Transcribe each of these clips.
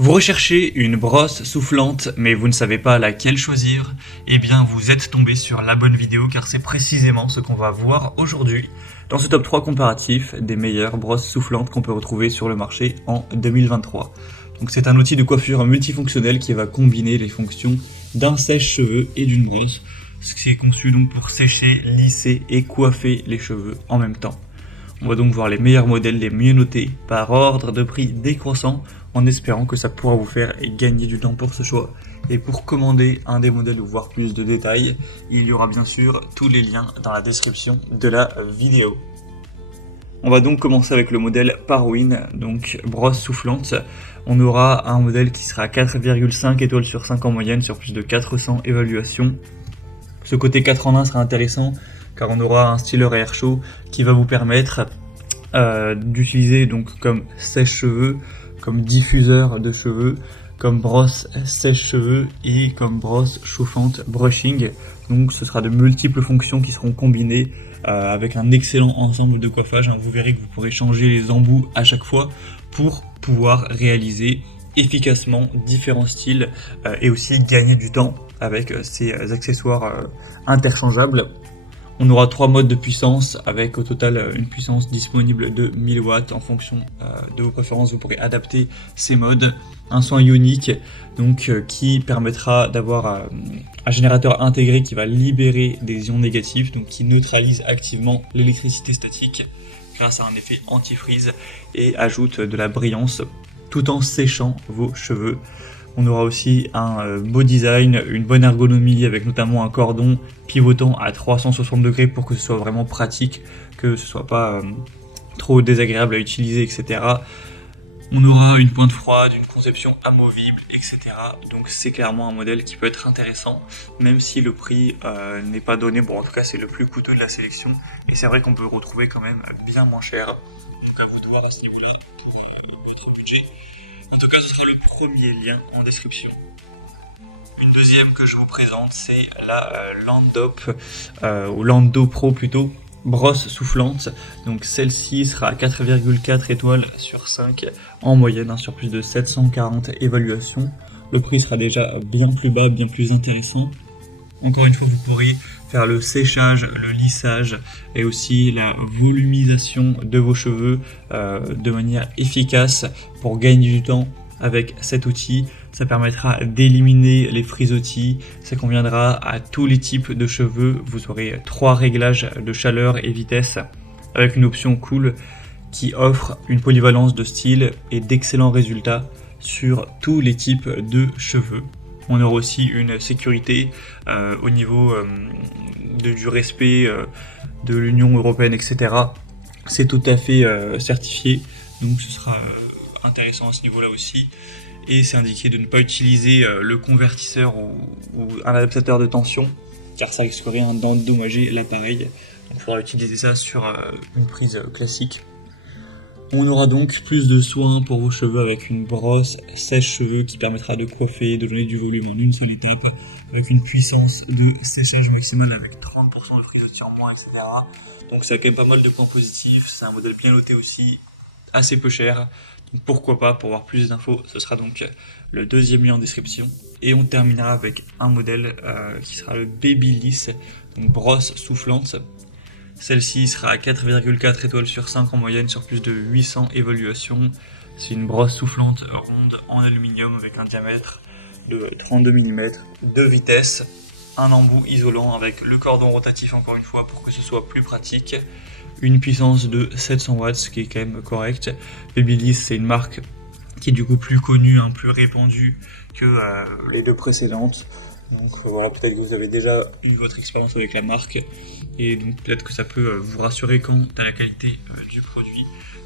Vous recherchez une brosse soufflante, mais vous ne savez pas laquelle choisir? Eh bien, vous êtes tombé sur la bonne vidéo, car c'est précisément ce qu'on va voir aujourd'hui dans ce top 3 comparatif des meilleures brosses soufflantes qu'on peut retrouver sur le marché en 2023. Donc c'est un outil de coiffure multifonctionnel qui va combiner les fonctions d'un sèche-cheveux et d'une brosse, ce qui est conçu donc pour sécher, lisser et coiffer les cheveux en même temps. On va donc voir les meilleurs modèles, les mieux notés, par ordre de prix décroissant, en espérant que ça pourra vous faire gagner du temps pour ce choix. Et pour commander un des modèles ou voir plus de détails, il y aura bien sûr tous les liens dans la description de la vidéo. On va donc commencer avec le modèle Parwin, donc brosse soufflante. On aura un modèle qui sera à 4,5 étoiles sur 5 en moyenne sur plus de 400 évaluations. Ce côté 4 en 1 sera intéressant car on aura un styler air chaud qui va vous permettre d'utiliser donc comme sèche-cheveux, comme diffuseur de cheveux, comme brosse sèche-cheveux et comme brosse chauffante brushing. Donc ce sera de multiples fonctions qui seront combinées avec un excellent ensemble de coiffage. Vous verrez que vous pourrez changer les embouts à chaque fois pour pouvoir réaliser efficacement différents styles et aussi gagner du temps avec ces accessoires interchangeables. On aura 3 modes de puissance avec au total une puissance disponible de 1000 watts en fonction de vos préférences. Vous pourrez adapter ces modes. Un son ionique donc qui permettra d'avoir un générateur intégré qui va libérer des ions négatifs, donc qui neutralise activement l'électricité statique grâce à un effet anti-freeze et ajoute de la brillance tout en séchant vos cheveux. On aura aussi un beau design, une bonne ergonomie avec notamment un cordon pivotant à 360 degrés pour que ce soit vraiment pratique, que ce soit pas trop désagréable à utiliser, etc. On aura une pointe froide, une conception amovible, etc. Donc c'est clairement un modèle qui peut être intéressant, même si le prix n'est pas donné. Bon, en tout cas c'est le plus coûteux de la sélection, et c'est vrai qu'on peut le retrouver quand même bien moins cher. Donc à vous de voir à ce niveau-là pour votre budget. En tout cas, ce sera le premier lien en description. Une deuxième que je vous présente, c'est la Landop, ou Lando Pro plutôt, brosse soufflante. Donc celle-ci sera à 4,4 étoiles sur 5 en moyenne, sur plus de 740 évaluations. Le prix sera déjà bien plus bas, bien plus intéressant. Encore une fois, vous pourrez faire le séchage, le lissage et aussi la volumisation de vos cheveux de manière efficace pour gagner du temps avec cet outil. Ça permettra d'éliminer les frisottis, ça conviendra à tous les types de cheveux. Vous aurez 3 réglages de chaleur et vitesse avec une option cool qui offre une polyvalence de style et d'excellents résultats sur tous les types de cheveux. On aura aussi une sécurité au niveau du respect de l'Union Européenne, etc. C'est tout à fait certifié, donc ce sera intéressant à ce niveau-là aussi. Et c'est indiqué de ne pas utiliser le convertisseur ou un adaptateur de tension, car ça risquerait d'endommager l'appareil. Donc il faudra utiliser ça sur une prise classique. On aura donc plus de soins pour vos cheveux avec une brosse sèche-cheveux qui permettra de coiffer, de donner du volume en une seule étape, avec une puissance de séchage maximale avec 30% de frisottis en moins, etc. Donc c'est quand même pas mal de points positifs, c'est un modèle bien noté aussi, assez peu cher. Donc pourquoi pas, pour voir plus d'infos, ce sera donc le deuxième lien en description. Et on terminera avec un modèle qui sera le Babyliss, donc brosse soufflante. Celle-ci sera à 4,4 étoiles sur 5 en moyenne sur plus de 800 évaluations. C'est une brosse soufflante ronde en aluminium avec un diamètre de 32 mm, 2 vitesses, un embout isolant avec le cordon rotatif encore une fois pour que ce soit plus pratique, une puissance de 700 watts, ce qui est quand même correct. Babyliss, c'est une marque qui est du coup plus connue, plus répandue que les deux précédentes. Donc voilà, peut-être que vous avez déjà eu votre expérience avec la marque et donc peut-être que ça peut vous rassurer quant à la qualité du produit.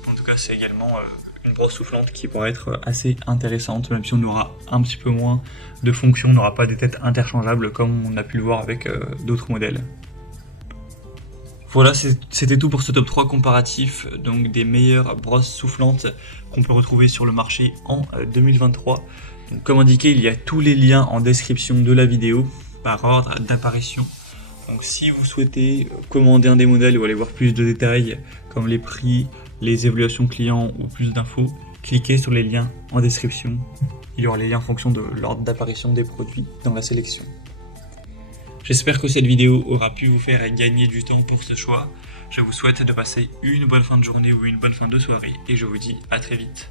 En tout cas, c'est également une brosse soufflante qui pourrait être assez intéressante, même si on aura un petit peu moins de fonctions, on n'aura pas des têtes interchangeables comme on a pu le voir avec d'autres modèles. Voilà, c'était tout pour ce top 3 comparatif donc des meilleures brosses soufflantes qu'on peut retrouver sur le marché en 2023. Donc, comme indiqué, il y a tous les liens en description de la vidéo par ordre d'apparition. Donc si vous souhaitez commander un des modèles ou aller voir plus de détails comme les prix, les évaluations clients ou plus d'infos, cliquez sur les liens en description. Il y aura les liens en fonction de l'ordre d'apparition des produits dans la sélection. J'espère que cette vidéo aura pu vous faire gagner du temps pour ce choix. Je vous souhaite de passer une bonne fin de journée ou une bonne fin de soirée et je vous dis à très vite.